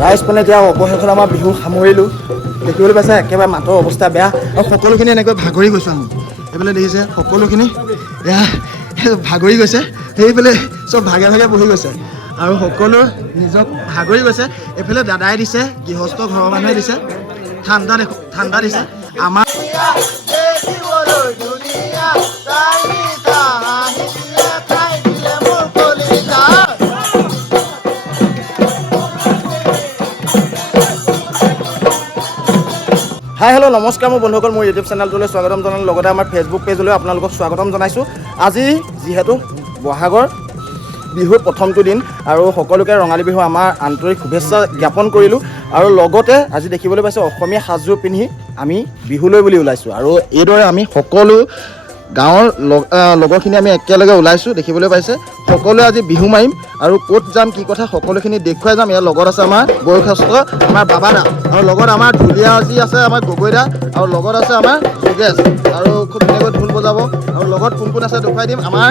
ৰাইজ মানে এতিয়া অৱশেষত আমাৰ বিহু সামৰিলোঁ। দেখিবলৈ পাইছে একেবাৰে মাতৰ অৱস্থা বেয়া আৰু সকলোখিনি এনেকৈ ভাগৰি গৈছোঁ আমি। এইফালে দেখিছে সকলোখিনি এয়া ভাগৰি গৈছে, সেইফালে চব ভাগে ভাগে বহি গৈছে আৰু সকলো নিজক ভাগৰি গৈছে। এইফালে দাদাই দিছে, গৃহস্থ ঘৰৰ মানুহে দিছে, ঠাণ্ডা দিছে। আমাৰ হাই হেল্ল' নমস্কাৰ মোৰ বন্ধুসকল, মোৰ ইউটিউব চেনেলটোলৈ স্বাগতম জনালোঁ, লগতে আমাৰ ফেচবুক পেজলৈ আপোনালোকক স্বাগতম জনাইছোঁ। আজি যিহেতু বহাগৰ বিহুৰ প্ৰথমটো দিন আৰু সকলোকে ৰঙালী বিহু আমাৰ আন্তৰিক শুভেচ্ছা জ্ঞাপন কৰিলোঁ আৰু লগতে আজি দেখিবলৈ পাইছোঁ অসমীয়া সাজযোৰ পিন্ধি আমি বিহুলৈ বুলি ওলাইছোঁ আৰু এইদৰে আমি সকলো গাঁৱৰ লগৰখিনি আমি একেলগে ওলাইছোঁ। দেখিবলৈ পাইছে সকলোৱে আজি বিহু মাৰিম আৰু ক'ত যাম কি কথা সকলোখিনি দেখুৱাই যাম। ইয়াৰ লগত আছে আমাৰ বয়সস্থ আমাৰ বাবাদা আৰু লগত আমাৰ ঢুলীয়া আজি আছে আমাৰ গগৈদা আৰু লগত আছে আমাৰ যোগেশ আৰু খুব ধুনীয়াকৈ ঢোল বজাব আৰু লগত কোন কোন আছে দেখুৱাই দিম। আমাৰ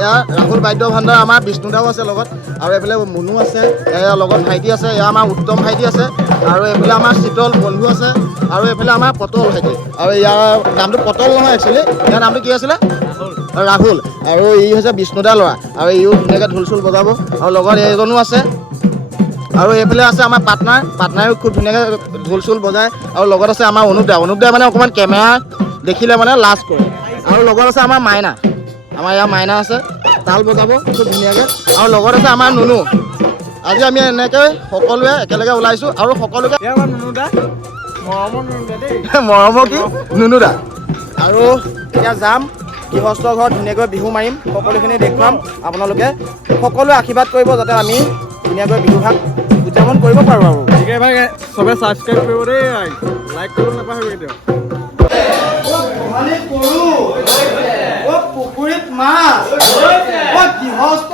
এয়া ৰাহুল বাদ্য ভাণ্ডাৰ, আমাৰ বিষ্ণুদাও আছে লগত আৰু এইফালে মুনু আছে, এয়া লগত ভাইটি আছে, এয়া আমাৰ উত্তম ভাইটি আছে আৰু এইফালে আমাৰ শীতল বন্ধু আছে আৰু এইফালে আমাৰ পটল ভাইটি আৰু ইয়াৰ নামটো পটল নহয়, একচুৱেলি ইয়াৰ নামটো কি আছিলে? ৰাহুল। আৰু ই হৈছে বিষ্ণুদা ল'ৰা আৰু ইও ধুনীয়াকৈ ঢোল চোল বজাব আৰু লগত এইজনো আছে আৰু এইফালে আছে আমাৰ পাৰ্টনাৰেও খুব ধুনীয়াকৈ ঢোল চোল বজায় আৰু লগত আছে আমাৰ অনুপদাই মানে অকণমান কেমেৰা দেখিলে মানে লাজ কৰে আৰু লগত আছে আমাৰ মাইনা, আমাৰ ইয়াৰ মাইনা আছে, তাল বজাব খুব ধুনীয়াকৈ আৰু লগত আছে আমাৰ নুনু। আজি আমি এনেকৈ সকলোৱে একেলগে ওলাইছোঁ আৰু সকলোকে মৰমৰ কি নুনুদা আৰু এতিয়া যাম গৃহস্থ ঘৰত ধুনীয়াকৈ বিহু মাৰিম, সকলোখিনি দেখুৱাম। আপোনালোকে সকলোৱে আশীৰ্বাদ কৰিব যাতে আমি ধুনীয়াকৈ বিহু ভাগ উদযাপন কৰিব পাৰোঁ আৰু চবে ছাবস্ক্ৰাইব কৰিব দেই, লাইক কৰিব নাপাহৰিব কেতিয়াও। পুখুৰীত মাছ গৃহস্থ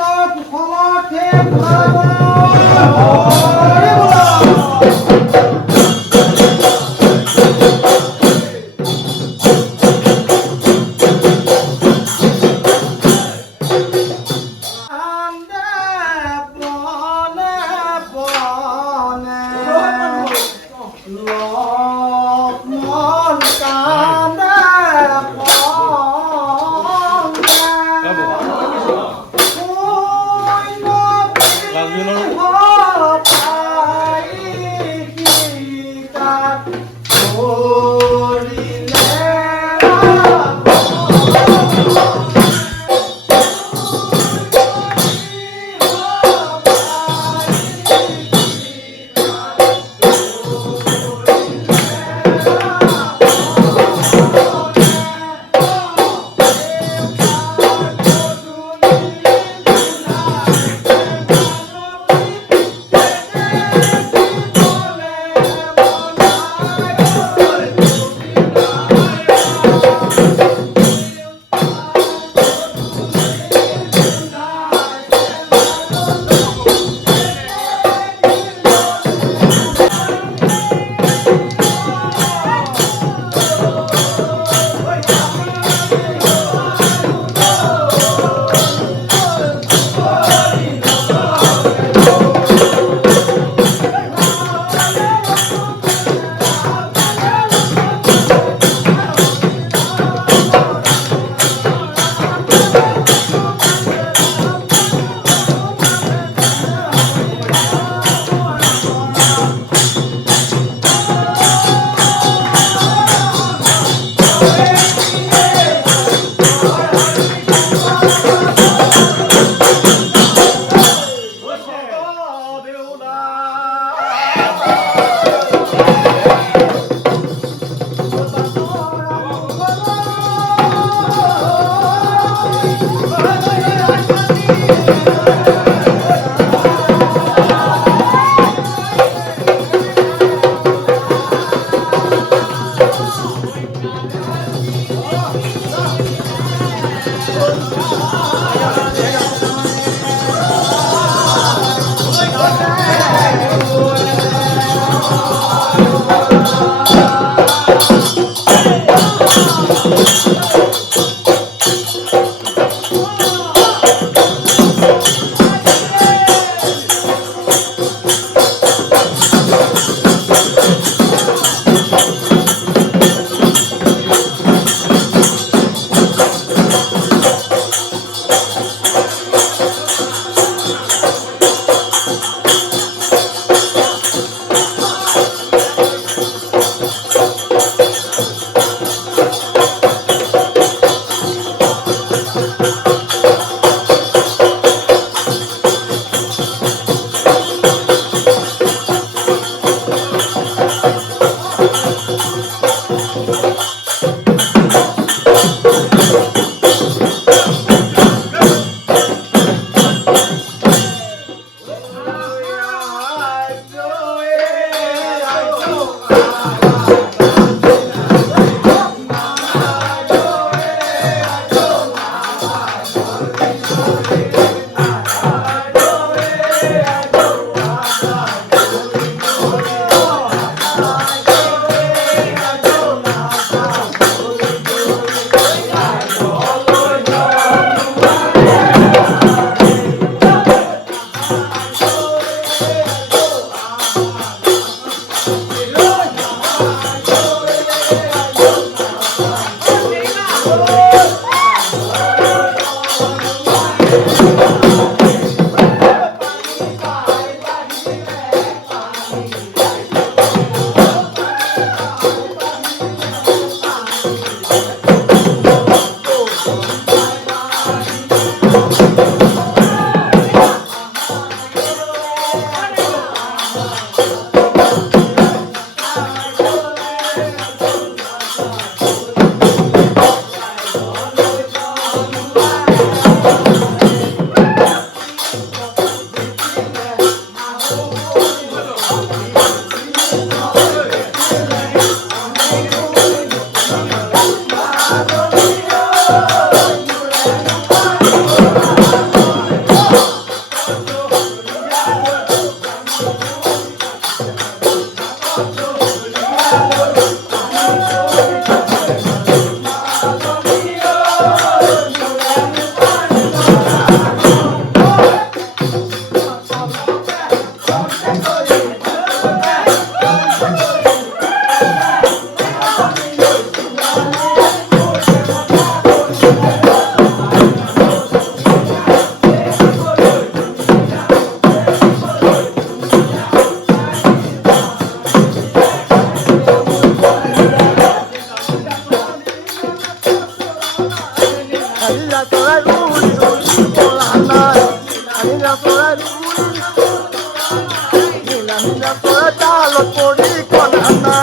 গছৰ ডালত পৰি কণা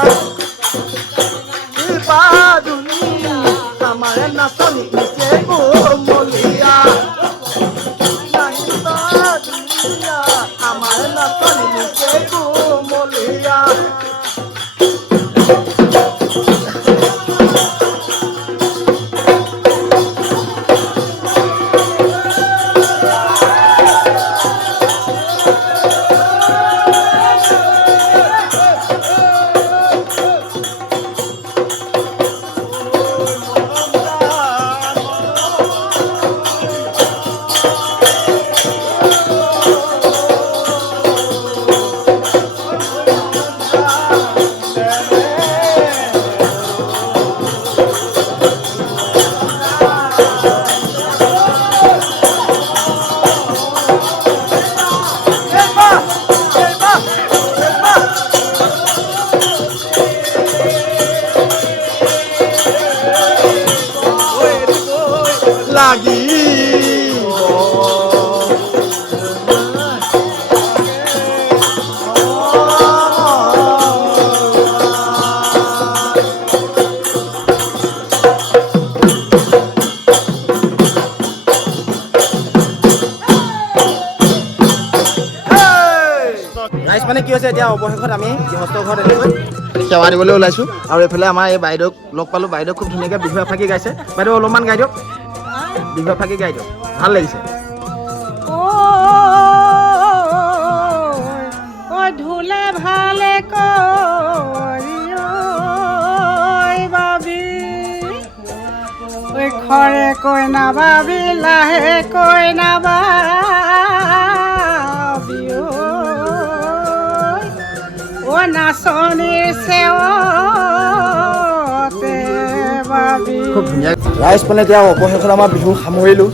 ইবা দুনিয়া আমাৰ নাচনী নিচে কোমলীয়া নাহিবা দুনিয়া আমাৰ নাচনী নিচে কোমলীয়া ৰাইজ মানে কি হৈছে এতিয়া অৱশেষত আমি গৃহস্থৰ ঘৰত এনেকৈ সেৱা দিবলৈ ওলাইছোঁ আৰু এইফালে আমাৰ এই বাইদেউক লগ পালোঁ বাইদেউ খুব ধুনীয়াকৈ বিহু এফাকি গাইছে বাইদেউ অলপমান গাই দিয়ক বিহু এফাকি গাই দিয়ক ভাল লাগিছে ঢোলে ভালে কৰি বাবি খৰে কৈ নাবাবি লাহে কৈ নাবাবি ও নাচনীৰ চেৱতে বাবি খুব ধুনীয়া ৰাইজ মানে এতিয়া অৱশেষত আমাৰ বিহু সামৰিলোঁ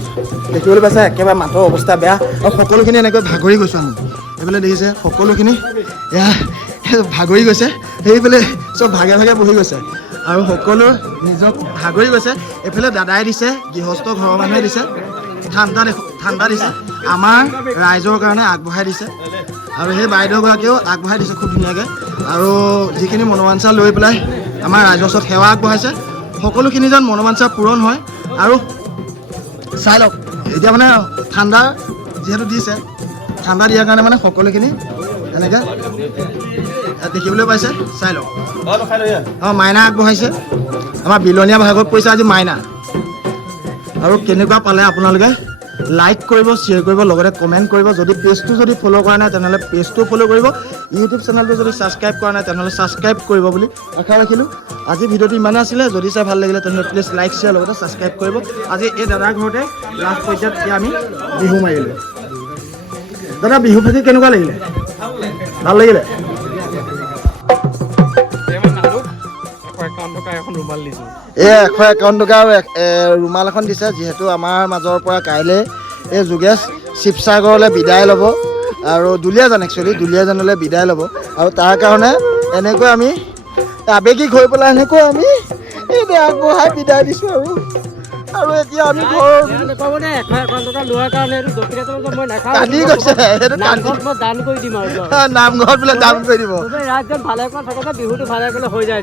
দেখিবলৈ পাইছে একেবাৰে মাতৰ অৱস্থা বেয়া আৰু সকলোখিনি এনেকৈ ভাগৰি গৈছোঁ আমি এইফালে দেখিছে সকলোখিনি এয়া ভাগৰি গৈছে সেইফালে চব ভাগে ভাগে বহি গৈছে আৰু সকলো নিজক ভাগৰি গৈছে এইফালে দাদাই দিছে গৃহস্থ ঘৰৰ মানুহে দিছে ঠাণ্ডা দিছে আমাৰ ৰাইজৰ কাৰণে আগবঢ়াই দিছে আৰু সেই বাইদেউগৰাকীয়েও আগবঢ়াই দিছে খুব ধুনীয়াকৈ আৰু যিখিনি মনোবাঞ্ছা লৈ পেলাই আমাৰ ৰাইজৰ ওচৰত সেৱা আগবঢ়াইছে সকলোখিনি যেন মনোবাঞ্ছা পূৰণ হয় আৰু চাই লওক এতিয়া মানে ঠাণ্ডা যিহেতু দিছে ঠাণ্ডা দিয়াৰ কাৰণে মানে সকলোখিনি এনেকৈ দেখিবলৈ পাইছে চাই লওক অঁ মাইনা আগবঢ়াইছে আমাৰ বিলনীয়া ভাগত পৰিছে আজি মাইনা আৰু কেনেকুৱা পালে আপোনালোকে লাইক কৰিব শ্বেয়াৰ কৰিব লগতে কমেণ্ট কৰিব যদি পেজটো যদি ফ'ল' কৰা নাই তেনেহ'লে পেজটো ফ'ল' কৰিব ইউটিউব চেনেলটো যদি ছাবস্ক্ৰাইব কৰা নাই তেনেহ'লে ছাবস্ক্ৰাইব কৰিব বুলি আশা ৰাখিলোঁ আজি ভিডিঅ'টো ইমানে আছিলে যদি চাই ভাল লাগিলে তেনেহ'লে প্লিজ লাইক শ্বেয়াৰ লগতে ছাবস্ক্ৰাইব কৰিব আজি এই দাদাৰ ঘৰতে লাষ্ট পৰ্যায়ত এতিয়া আমি বিহু মাৰিলোঁ দাদা বিহু ফাকি কেনেকুৱা লাগিলে ভাল লাগিলে এই 151 টকা ৰুমাল এখন দিছে যিহেতু আমাৰ মাজৰ পৰা কাইলৈ এই যোগেশ শিৱসাগৰলৈ বিদায় ল'ব আৰু দুলীয়াজানলৈ বিদায় ল'ব আৰু তাৰ কাৰণে এনেকৈ আমি আৱেগিক হৈ পেলাই এনেকৈ আমি এই আগবঢ়াই বিদায় দিছোঁ আৰু এতিয়া আমি ঘৰ কান্দি গৈছে সেইটো নামঘৰত বোলে দান কৰি দিব ভালে থাকে বিহুটো ভালে হৈ যায়।